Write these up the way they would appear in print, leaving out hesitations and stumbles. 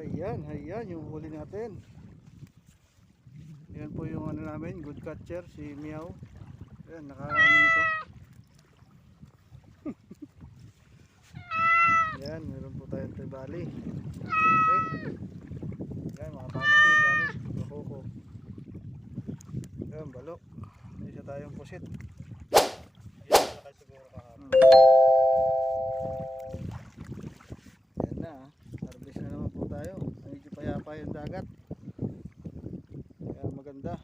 Ayan yung huli natin. Yan po yung ano namin, good catcher, si Meow. Ayan, nakarami nito. Ayan, meron po tayong tribali. Okay. Ayan, mga panapi, dami. Bakoko. Ayan, balok. May isa tayong pusit. Ayan, malaki siguro kahapon. Ayan na, harvest na naman po tayo. Medyo payapa yung dagat. Ayan, maganda.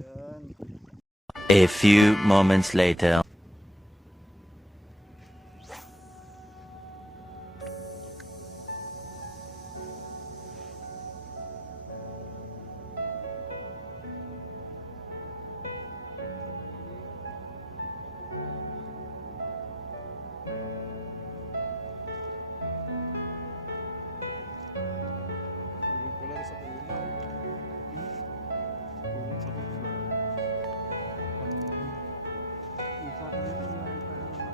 Ayan. A few moments later. Sa ulo. Kulang sa ulo. Isa ka nito na rin para naman.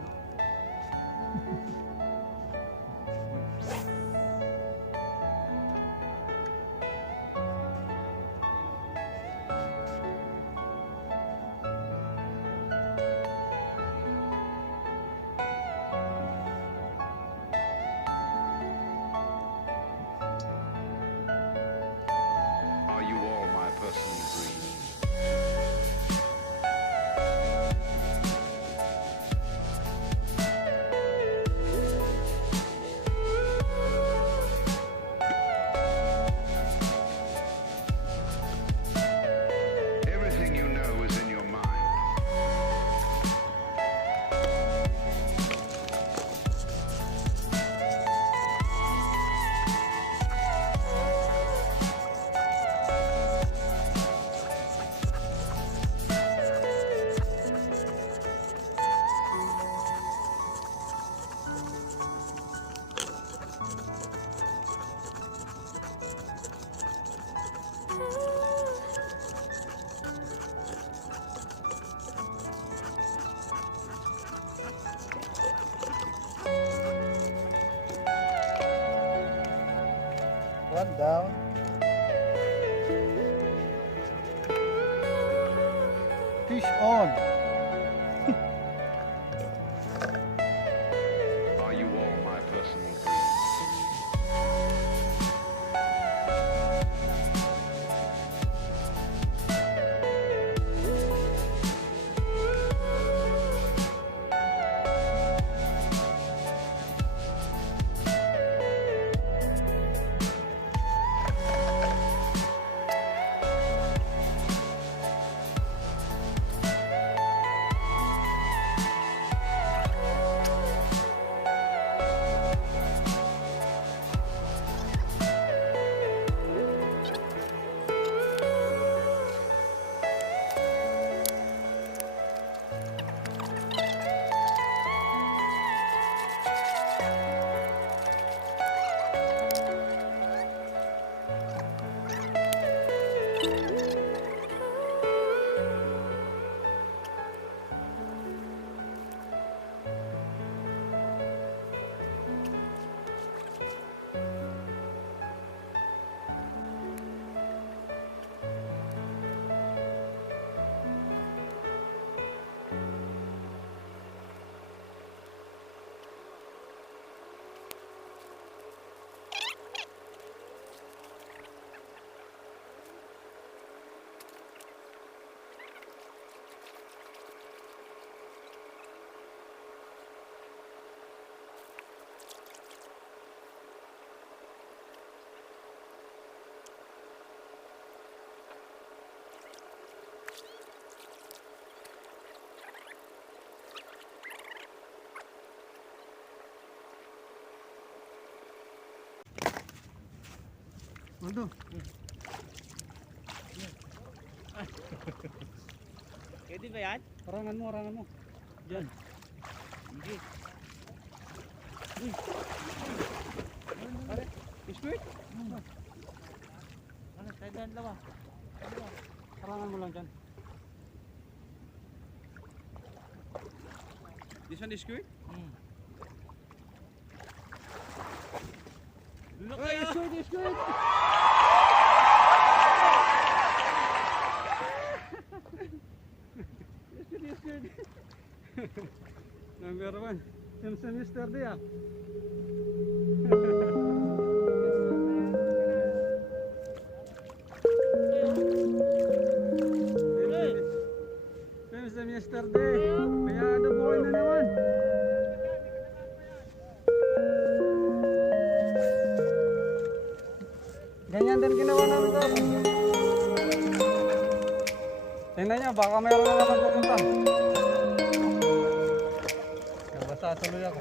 Are you all my personal dreams? Everything you know is in your mind. One down. Fish on. Are you all my personal dreams? Ano? Pwede ba yan? Harangan mo. Diyan. Hindi. Pare, squirt. Ano, tayo dyan lawa. Harangan mo lang dyan. This one is squirt? squid! Squid! Number 1. Yan sa Mr. D ah. Yan sa Mr. D. Kaya nabuhay na naman. Ganyan din ginawa namin doon. Tingnan nyo, baka mayroon na naman pupunta. Basta tuloy ako.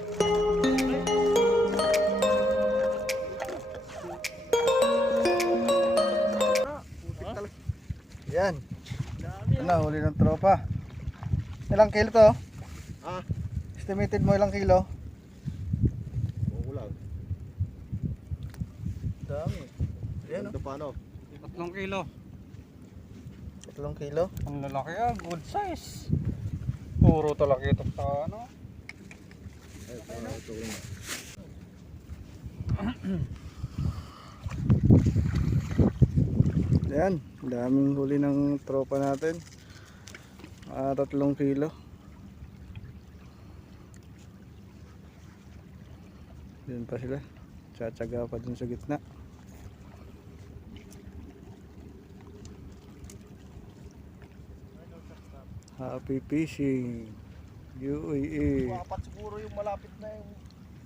Yan. Ano, huli ng tropa. Ilang kilo to? Ah, Estimated mo ilang kilo? kulang. Dami. Yan Ito paano? 3 kilo. 3 kilo? Ang lalaki ah, good size. Puro talaga ito sa ano. Ito yun. Yan, daming huli ng tropa natin. 3 kilo. Yan pa sila. Tsatsaga pa dun sa gitna. Happy fishing. UAE. Apat siguro yung malapit na yung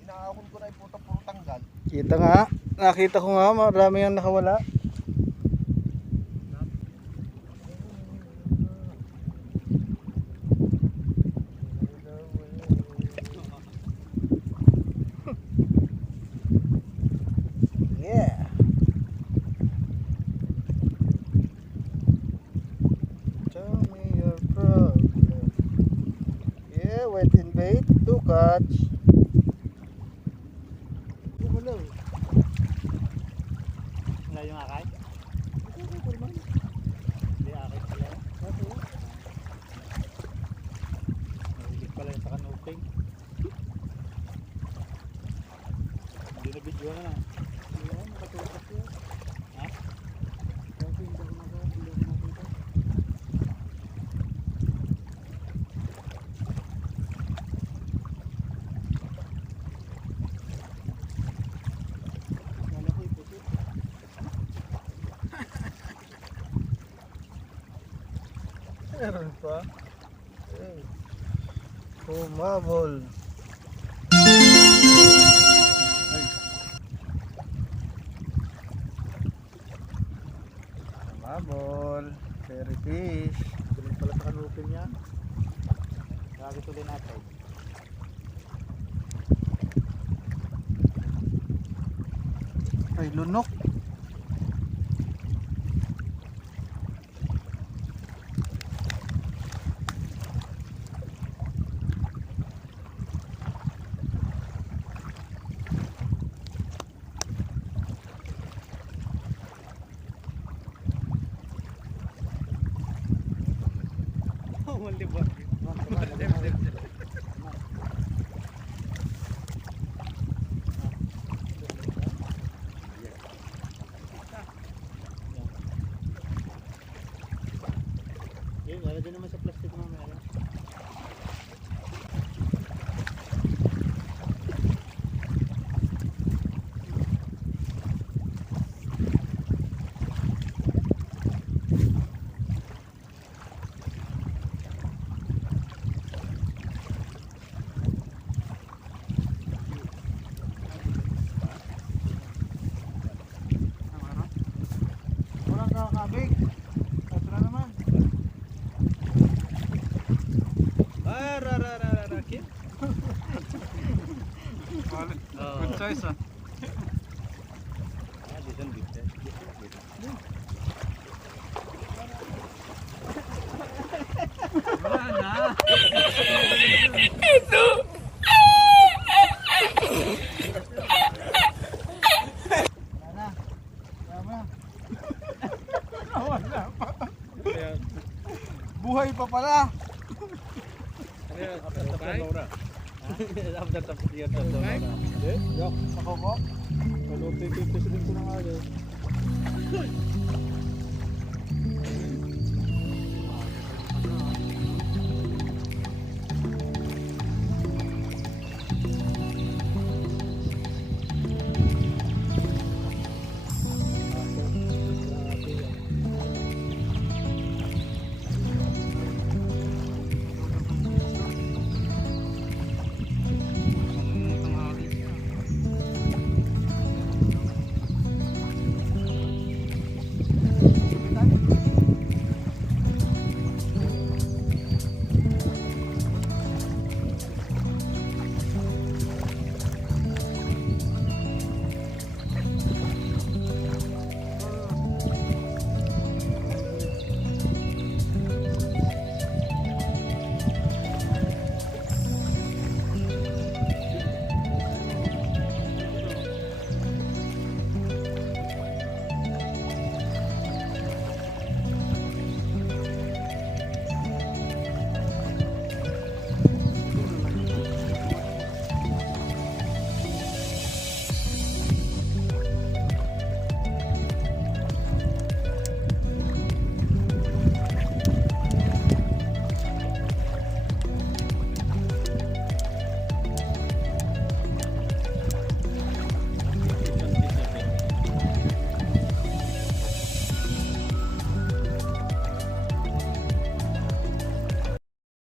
inaahon ko na yung puro tanggal. Kita nga, nakita ko nga marami ang nakawala. Yeah. Tell me your problem. Yeah, wet in bait, 2 catch. Gumalaw. Wala yung akay? Hindi, akay pala. Nahilig pala yung sa kanuping. Hindi na video na lang. Ayan, nakatutok yun. Ha? Kasi hindi ko nakita. Malaki puti. Meron pa. Ay. Humabol. Ay. Humabol. Fairy fish. Ganun pala sa kanupin niya. Lagi tuloy natin. Ay, lunok. Mali ba? Yun, wala din naman sa plastic mamaya. Walang kakabig. Ito na naman. Kim? Good size ah. Ah, this one big. Wala na. Wala na. Tama. Wala pa. Buhay pa pala. After tapos yun, tapos Okay. na. Hindi, yok. Ako ko? Palupi ko yung presidente ng ayaw.